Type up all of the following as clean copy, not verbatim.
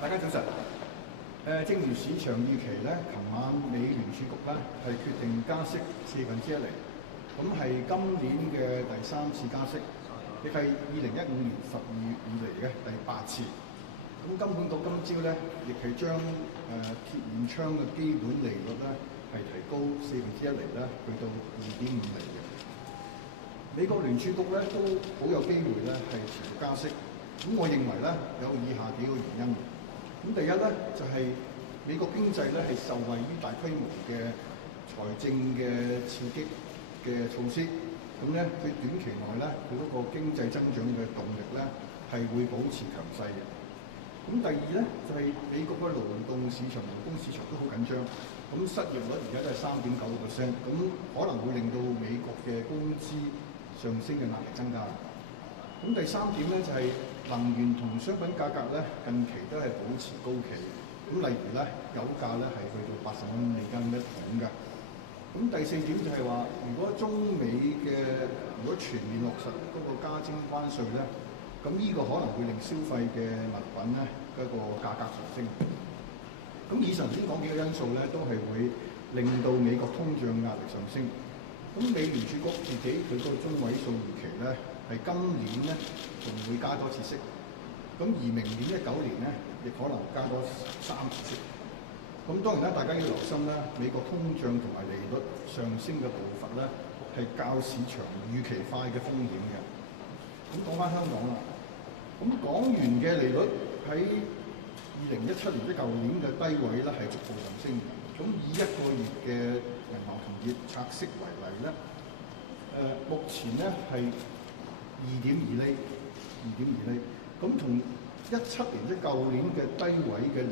大家早晨。正如市場預期咧，琴晚美聯儲局咧係決定加息1/4厘，咁係今年嘅第3次加息，亦係2015年12月以嚟嘅第8次。咁金管局今朝咧亦係將貼現窗嘅基本利率咧係提高1/4厘咧，去到2.5厘嘅。美國聯儲局咧都好有機會咧係持續加息。咁我認為咧有以下幾個原因。咁第一咧就係美國經濟咧係受惠於大規模嘅財政嘅刺激嘅措施，咁咧佢短期內咧佢嗰個經濟增長嘅動力咧係會保持強勢嘅。咁第二咧就係美國嘅勞動市場、勞工市場都好緊張，咁失業率而家都係3.9%，咁可能會令到美國嘅工資上升嘅壓力增加。咁第三點咧就係能源同商品價格咧近期都係保持高企，咁例如咧油價咧係去到80蚊美金一桶嘅。咁第四點就係話，如果中美嘅如果全面落實嗰個加徵關稅咧，咁呢個可能會令消費嘅物品咧嗰個價格上升。咁以上先講幾個因素咧，都係會令到美國通脹壓力上升。咁美聯儲局自己佢個中位數預期咧，係今年咧仲會加多次息，咁而明年19年咧，亦可能加多3次息。咁當然啦，大家要留心啦，美國通脹同埋利率上升嘅步伐咧，係較市場預期快嘅風險嘅。咁講翻香港啦，咁港元嘅利率喺2017年即舊年嘅低位咧，係逐步上升。咁以1個月嘅銀行同業拆息為例咧，目前咧係2.2厘，咁同17年即舊年嘅低位嘅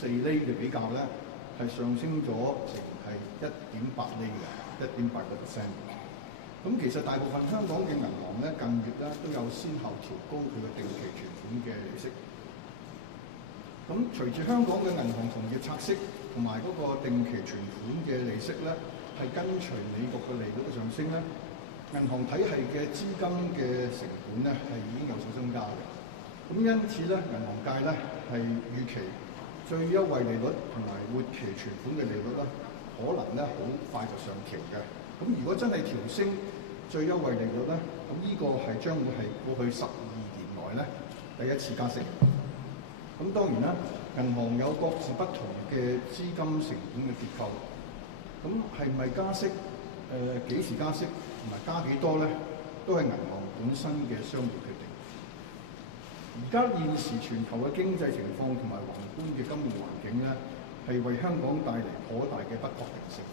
0.4厘嘅比較咧，係上升咗成係1.8厘嘅1.8%。咁其實大部分香港嘅銀行咧，近月咧都有先後調高佢嘅定期存款嘅利息。咁隨住香港嘅銀行同業拆息同埋嗰個定期存款嘅利息咧，係跟隨美國嘅利率嘅上升咧，銀行體系嘅資金嘅成本咧係已經有所增加嘅。咁因此咧，銀行界咧係預期最優惠利率同埋活期存款嘅利率咧，可能咧好快就上調嘅。咁如果真係調升最優惠利率咧，咁呢個係將會係過去12年內咧第一次加息。咁當然啦，銀行有各自不同嘅資金成本嘅結構。咁係咪加息幾時加息同埋加幾多咧，都係銀行本身嘅商業決定。而家現時全球嘅經濟情況同埋宏觀嘅金融環境咧，係為香港帶嚟頗大嘅不確定性。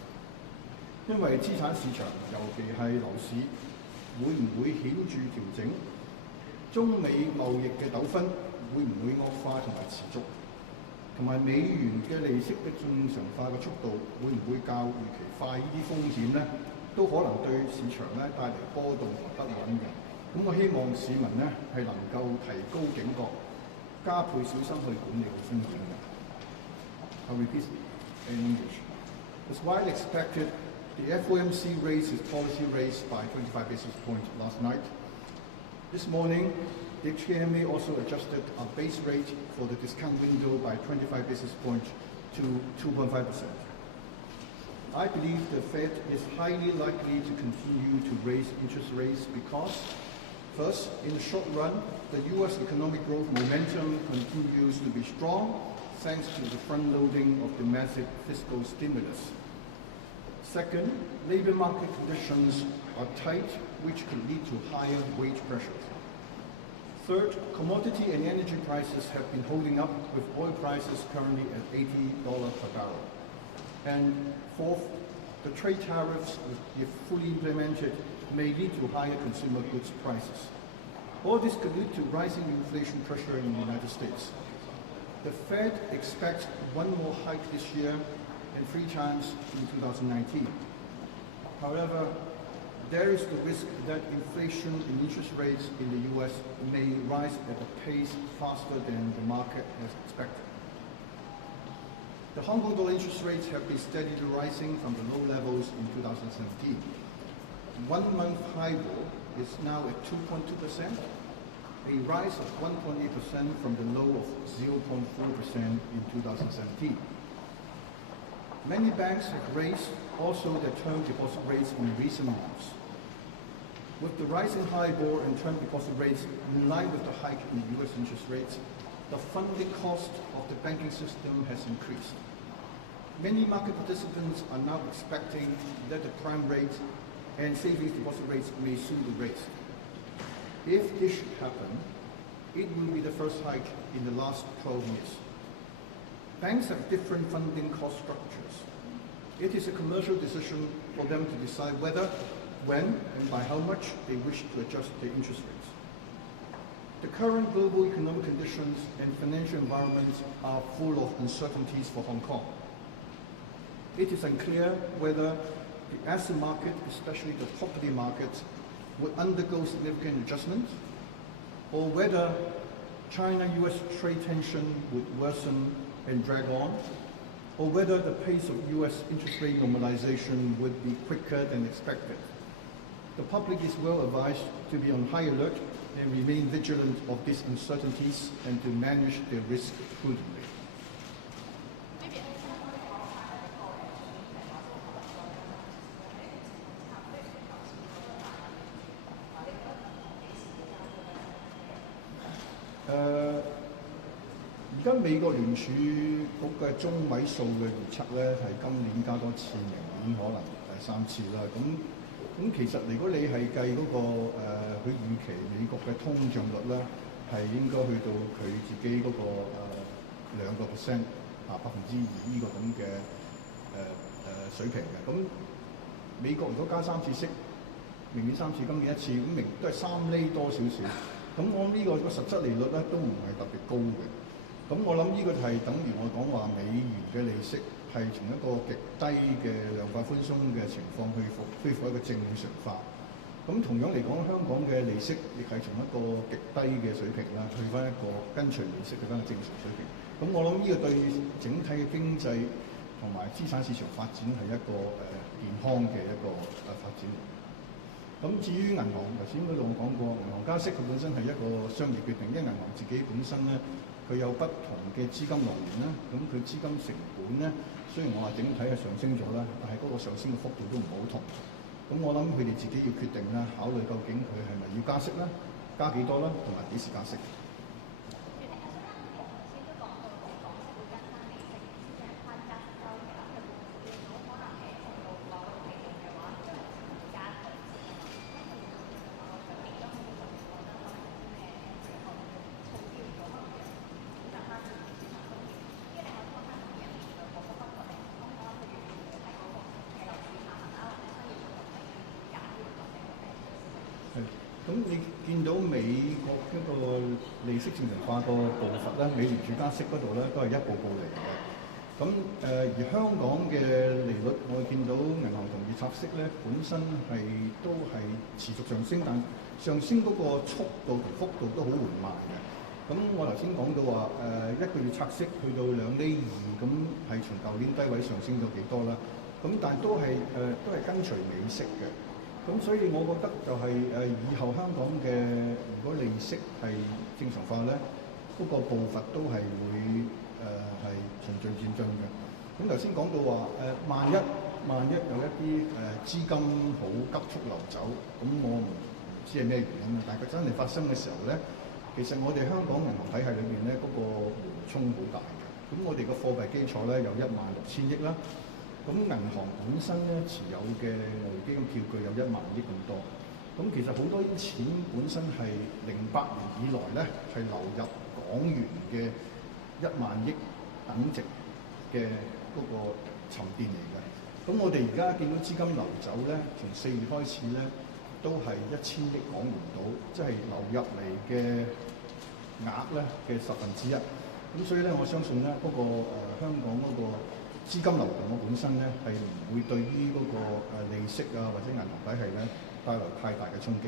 因為資產市場，尤其係樓市，會唔會顯著調整？中美貿易嘅糾紛會唔會惡化同埋持續？同埋美元嘅利息嘅正常化嘅速度會唔會較預期快？呢啲風險咧，都可能對市場咧帶嚟波動同不穩嘅。咁我希望市民咧係能夠提高警覺，加倍小心去管理好風險嘅。I repeat in English. As widely expected, the FOMC raised its policy rates by 25 basis points last night. This morning, the HKMA also adjusted our base rate for the discount window by 25 basis points to 2.5%. I believe the Fed is highly likely to continue to raise interest rates because, first, in the short run, the U.S. economic growth momentum continues to be strong thanks to the front-loading of the massive fiscal stimulus. Second, labor market conditions are tight, which could lead to higher wage pressures. Third, commodity and energy prices have been holding up, with oil prices currently at $80 per barrel. And fourth, the trade tariffs, if fully implemented, may lead to higher consumer goods prices. All this could lead to rising inflation pressure in the United States. The Fed expects one more hike this year and 3 times in 2019. However, there is the risk that inflation and interest rates in the U.S. may rise at a pace faster than the market has expected. The Hong Kong dollar interest rates have been steadily rising from the low levels in 2017. 1-month HIBOR is now at 2.2%, a rise of 1.8% from the low of 0.4% in 2017. Many banks have raised also their term deposit rates in recent months. With the rise in HIBOR and term deposit rates in line with the hike in U.S. interest rates, the funding cost of the banking system has increased. Many market participants are now expecting that the prime rate and savings deposit rates may soon be raised. If this should happen, it will be the first hike in the last 12 years. Banks have different funding cost structures. It is a commercial decision for them to decide whether, when, and by how much they wish to adjust their interest rates. The current global economic conditions and financial environment are full of uncertainties for Hong Kong. It is unclear whether the asset market, especially the property market, would undergo significant adjustment, or whether China-US trade tension would worsen and drag on, or whether the pace of US interest rate normalization would be quicker than expected. The public is well advised to be on high alert and remain vigilant of these uncertainties and to manage their risk prudently. 而家美國聯儲局嘅中位數嘅預測咧，係今年加多次，明年可能第3次啦。咁其實如果你係計嗰個佢預期美國嘅通脹率咧，係應該去到佢自己嗰個2% 2%呢個咁嘅水平嘅。咁美國如果加3次息，明年3次，今年1次，咁明都係3厘多少少。咁我諗呢個實質利率咧都唔係特別高嘅。咁我諗呢個係等於我講話美元嘅利息係從一個極低嘅量化寬鬆嘅情況去恢復一個正常化。咁同樣嚟講，香港嘅利息亦係從一個極低嘅水平啦，去翻一個跟隨利息去翻個正常水平。咁我諗呢個對整體嘅經濟同埋資產市場發展係一個健康嘅一個發展。咁至於銀行，頭先嗰度我講過，銀行加息佢本身係一個商業決定，因為銀行自己本身咧佢有不同嘅資金來源啦，咁佢資金成本咧雖然我話整體係上升咗啦，但係嗰個上升嘅幅度都唔好同。咁我諗佢哋自己要決定啦，考慮究竟佢係咪要加息啦，加幾多啦，同埋幾時加息。咁你見到美國一個利息正常化個步伐咧，美聯儲加息嗰度咧都係一步步嚟嘅。咁而香港嘅利率，我見到銀行同業拆息咧本身都係持續上升，但上升嗰個速度同幅度都好緩慢嘅。咁我頭先講到話一個月拆息去到2.2厘，咁係從舊年低位上升咗幾多啦？咁但係都係跟隨美息嘅。咁所以我覺得就係以後香港嘅如果利息係正常化咧，嗰個步伐都係會係循序漸進嘅。咁頭先講到話萬一有一啲資金好急速流走，咁我唔知係咩原因啊，但係佢真係發生嘅時候咧，其實我哋香港銀行體系裏邊咧嗰個緩衝好大嘅。咁我哋個貨幣基礎咧有16,000億啦。咁銀行本身咧持有嘅外匯基金票據有1萬億咁多，咁其實好多啲錢本身係08年以來咧係流入港元嘅1萬億等值嘅嗰個沉澱嚟嘅。咁我哋而家見到資金流走咧，從4月開始咧都係1000億港元到，即係流入嚟嘅額咧嘅1/10。咁所以咧，我相信咧嗰個香港嗰個資金流動嘅本身咧係唔會對於嗰個利息啊或者銀行體系咧帶來太大嘅衝擊。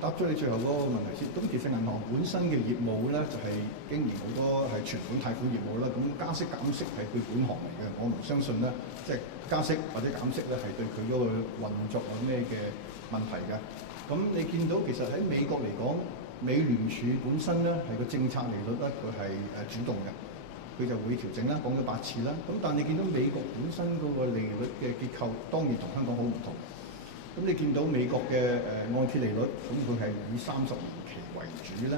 答咗你最後嗰個問題先。咁其實銀行本身嘅業務咧，就係經營好多係存款貸款業務啦。咁加息減息係佢本行嚟嘅，我唔相信咧，即係加息或者減息咧係對佢嗰個運作有咩嘅問題嘅。咁你見到其實喺美國嚟講，美聯儲本身咧係個政策利率咧，佢係主動嘅，佢就會調整啦，講咗8次啦。咁但係你見到美國本身嗰個利率嘅結構，當然同香港好唔同。咁你見到美國嘅按揭利率，咁佢係以30年期為主咧，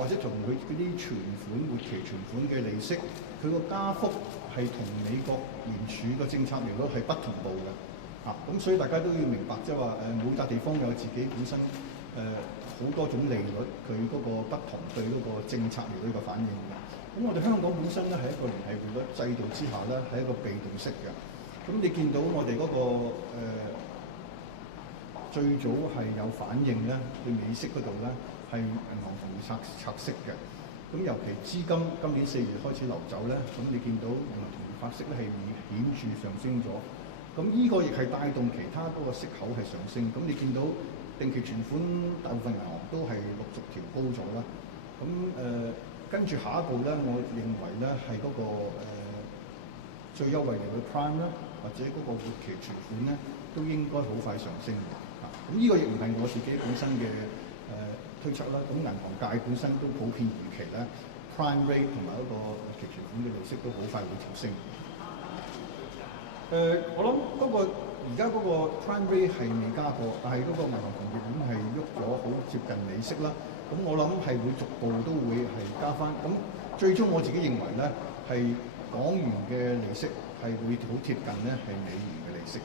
或者同佢嗰啲存款活期存款嘅利息，佢個加幅係同美國聯儲個政策利率係不同步嘅。咁所以大家都要明白，即係話每笪地方有自己本身好多種利率，佢嗰個不同對嗰個政策利率嘅反應嘅。咁我哋香港本身咧係一個聯繫匯率制度之下咧，係一個被動式嘅。咁你見到我哋嗰個最早係有反應咧，對美息嗰度咧係銀行同業拆息嘅。咁尤其資金今年4月開始流走咧，咁你見到銀行同業拆息咧係顯著上升咗。咁呢個亦係帶動其他嗰個息口係上升。咁你見到定期存款大部分銀行都係陸續調高咗啦。咁跟住下一步咧，我認為咧係嗰個最優惠利率 Prime 啦，或者嗰個活期存款咧，都應該好快上升嘅。咁呢個亦唔係我自己本身嘅推測啦。咁銀行界本身都普遍預期咧 ，Prime Rate 同埋一個活期存款嘅利息都好快會調升。我諗嗰個而家嗰個 Prime Rate 係未加過，但係嗰個銀行同業已經係喐咗好接近利息啦。咁我諗係會逐步都會係加翻。咁最終我自己認為咧，係港元嘅利息係會好貼近咧係美元嘅利息。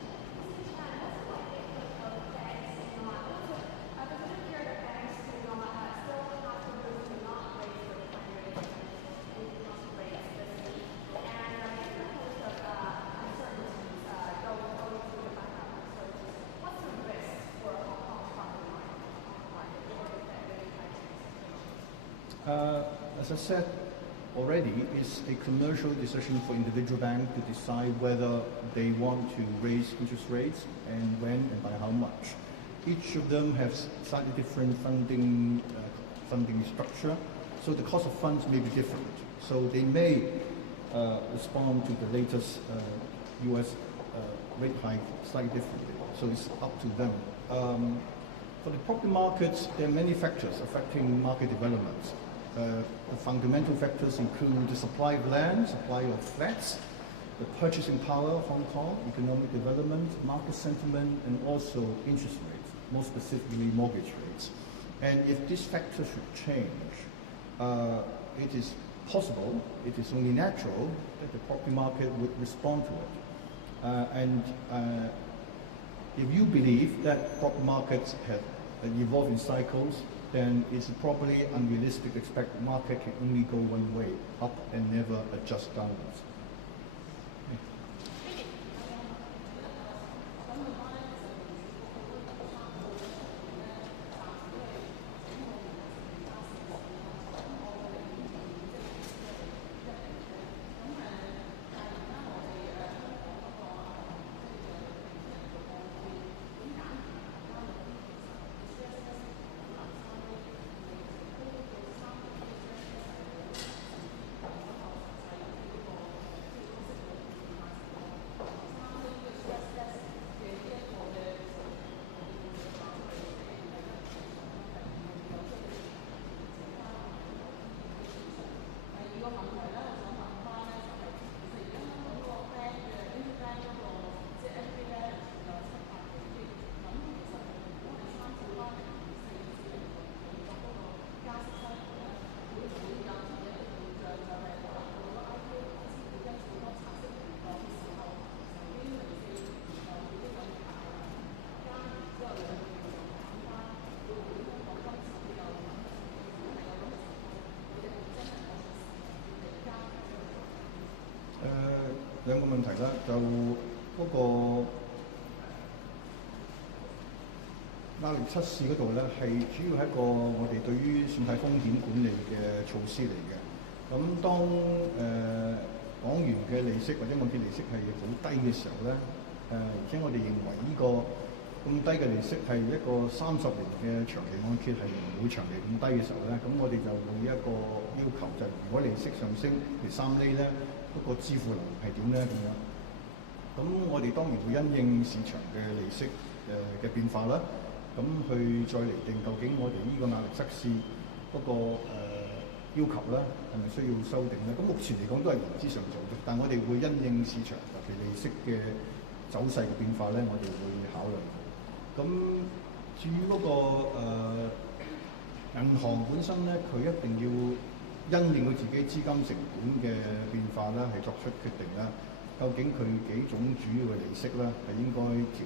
As I said already, it's a commercial decision for individual banks to decide whether they want to raise interest rates and when and by how much. Each of them has slightly different funding structure, so the cost of funds may be different. So they may respond to the latest U.S. Rate hike slightly differently. So it's up to them. For the property markets, there are many factors affecting market developments. The fundamental factors include the supply of land, supply of flats, the purchasing power of Hong Kong, economic development, market sentiment, and also interest rates, more specifically mortgage rates. And if these factors should change, it is possible, it is only natural that the property market would respond to it. If you believe that property markets have evolved in cycles, then it's probably unrealistic to expect the market can only go one way, up and never adjust downwards.兩個問題啦，就嗰個壓力測試嗰度咧，係主要係一個我哋對於信貸風險管理嘅措施嚟嘅。咁當港元嘅利息或者按揭利息係好低嘅時候咧，而且我哋認為呢個咁低嘅利息係一個30年嘅長期按揭係唔會長期咁低嘅時候咧，咁我哋就會一個要求就係如果利息上升譬如3厘咧。嗰個支付能力係點咧？咁樣，咁我哋當然會因應市場嘅利息嘅變化啦，咁去再釐定究竟我哋呢個壓力測試嗰個要求啦，係咪需要修訂咧？咁目前嚟講都係言之尚早嘅，但係我哋會因應市場尤其利息嘅走勢嘅變化咧，我哋會考慮。咁至於嗰個銀行本身咧，佢一定要因應佢自己資金成本嘅變化啦，係作出決定啦。究竟佢幾種主要嘅利息啦，係應該調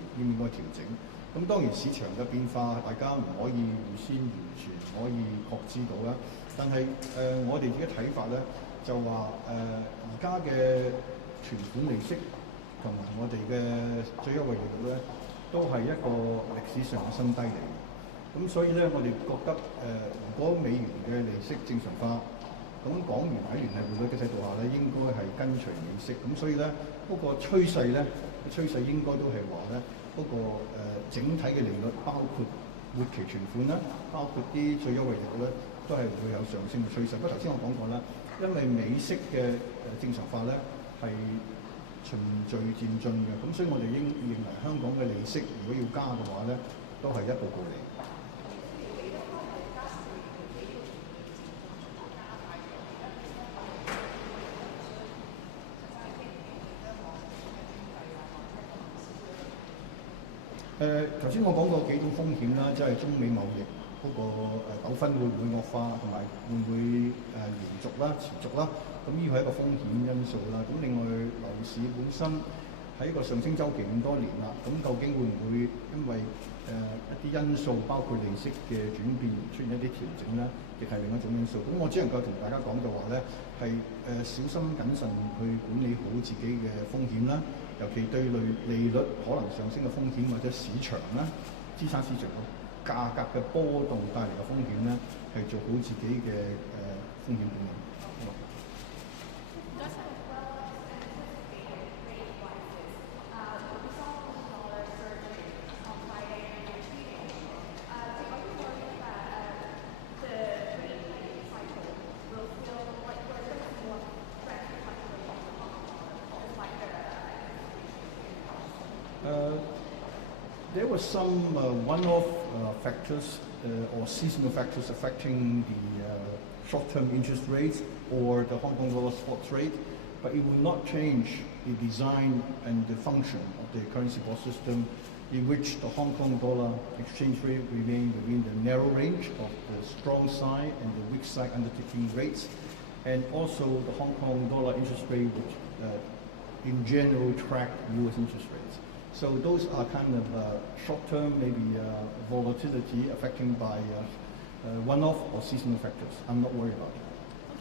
整？咁當然市場嘅變化，大家唔可以預先完全可以確知到啦。但係我哋自己睇法咧，就話而家嘅存款利息同埋我哋嘅最優惠利率咧，都係一個歷史上嘅新低嚟嘅。咁所以咧，我哋覺得如果美元嘅利息正常化，咁港元喺聯繫匯率嘅制度下咧，應該係跟隨美息，咁所以咧嗰個趨勢應該都係話咧嗰個整體嘅利率，包括活期存款啦，包括啲最優惠利率咧，都係會有上升嘅趨勢。不過頭先我講過啦，因為美息嘅正常化咧係循序漸進嘅，咁所以我哋認為香港嘅利息如果要加嘅話咧，都係一步步嚟。頭先我講過幾種風險啦，即係中美貿易嗰個糾紛會唔會惡化，同埋會唔會延續啦、持續啦，咁呢個係一個風險因素啦。咁另外樓市本身喺一個上升週期咁多年啦，咁究竟會唔會因為一啲因素，包括利息嘅轉變出現一啲調整咧，亦係另一種因素。咁我只能夠同大家講就話咧，係小心謹慎去管理好自己嘅風險啦。尤其對利率可能上升嘅風險，或者市場啦、資產市場嘅價格嘅波動帶嚟嘅風險咧，係做好自己嘅風險管理。There were some one-off factors or seasonal factors affecting the short-term interest rates or the Hong Kong dollar spot rate, but it will not change the design and the function of the currency support system, in which the Hong Kong dollar exchange rate remain within the narrow range of the strong side and the weak side undertaking rates, and also the Hong Kong dollar interest rate, which in general track US interest rates. So those are kind of short-term, maybe volatility affecting by one-off or seasonal factors. I'm not worried about it.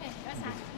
OK，唔該晒。